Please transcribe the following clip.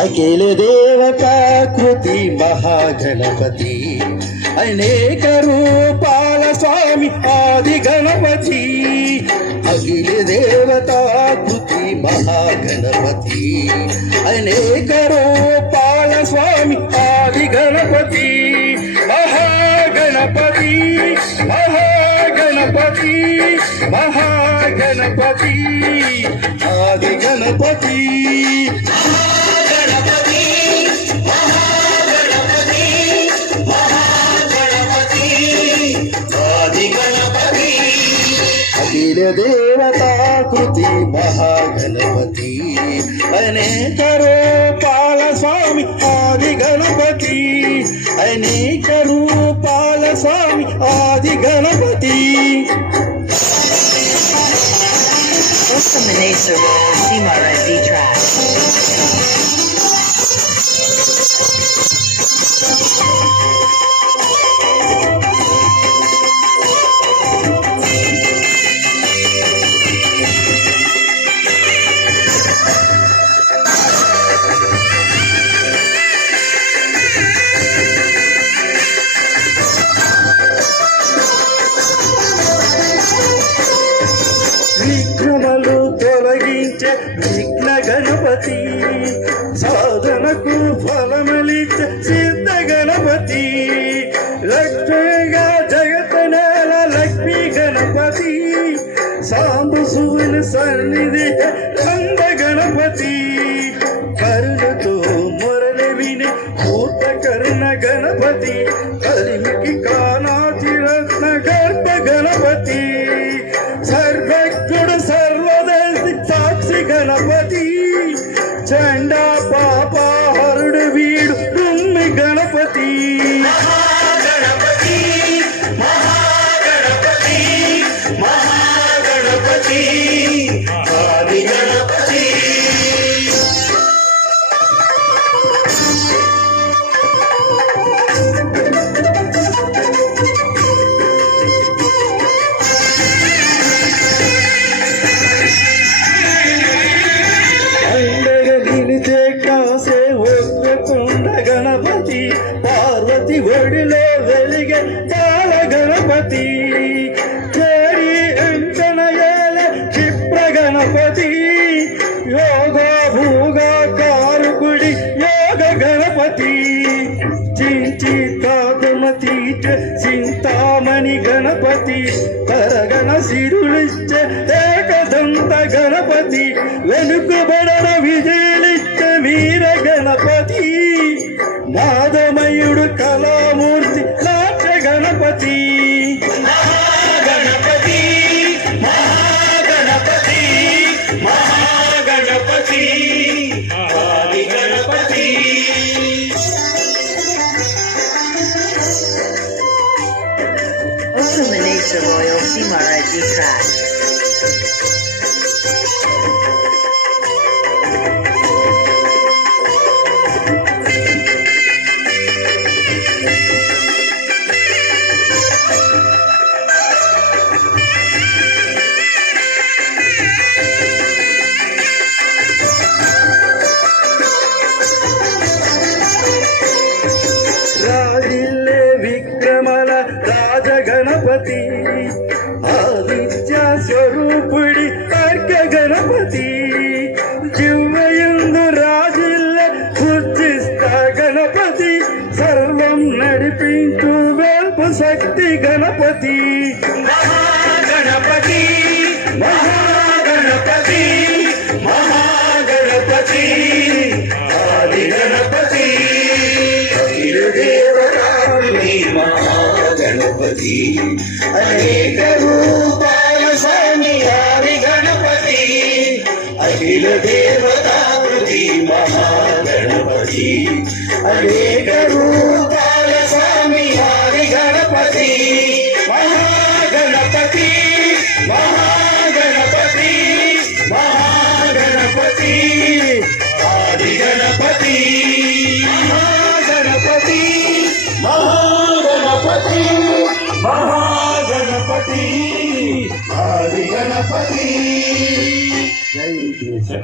अखिल देवताकृति महागणपति अनेक रूपाल स्वामी आदि गणपति अखिल देवताकृति महागणपति अनेक रूपाल स्वामी आदि गणपति महागणपति महागणपति महागणपति आदि गणपति अखिल देवताकृति महागणपति अनेक रूपाल स्वामी आदि गणपति अनेक रूपाल स्वामी आदि Ganpati What's the Manesa Royal Simara D-Track? విఘ్నములు తొలగించే విఘ్న గణపతి సాధనకు ఫలమలిచ్చే సిద్ధ గణపతి లక్ష్మిగా జగతనేల లక్ష్మీ గణపతి సాంబశివుని సన్నిధి నంద గణపతి కరుణతో మొరలి విని పూర్త కరుణ గణపతి కలిమికి కానాచి రత్న గర్భ గణపతి సర్వజ్ఞుడు సర్వదేశి సాక్షి గణపతి చండా పాపహరుడు వీడు దుమ్మి గణపతి మహాగణపతి మహాగణపతి మహాగణపతి ఆది గణపతి గణపతి పార్వతి ఒడిలో వెలిగే బాల గణపతి చేరి అంకనయేల క్షిప్ర గణపతి యోగా భూగా కారుకుడి యోగ గణపతి చించి కాకుమతి చింతామణి గణపతి కరగణ సిరులిచ్చే ఏకదంత గణపతి వెనుకబడన విజయలిచ్చే వీర గణపతి నాదమయుడు కళామూర్తి నాట్య గణపతి మహాగణపతి మహాగణపతి మహాగణపతి ఆది Ganapati What's the Manesa Royal Simara D-Track? రాజిల్లే విక్రమల రాజగణపతి Aditya స్వరూపుడి అర్ఘ Ganapati జివ్వయందు రాజిల్లే పూజిస్త Ganapati సర్వం నడిపించు వేల్పు శక్తి గణపతి మహాగణపతి మహాగణపతి మహాగణపతి ఆది గణపతి महागणपति अनेक रूपाल स्वामी आदि गणपति अखिल देवतापती महागणपती अनेक रूपाल स्वामी हरी गणपती महागणपती महागणपती महागणपती आदि गणपती महागणपती महागणपती महागणपती आदि गणपती जय श्री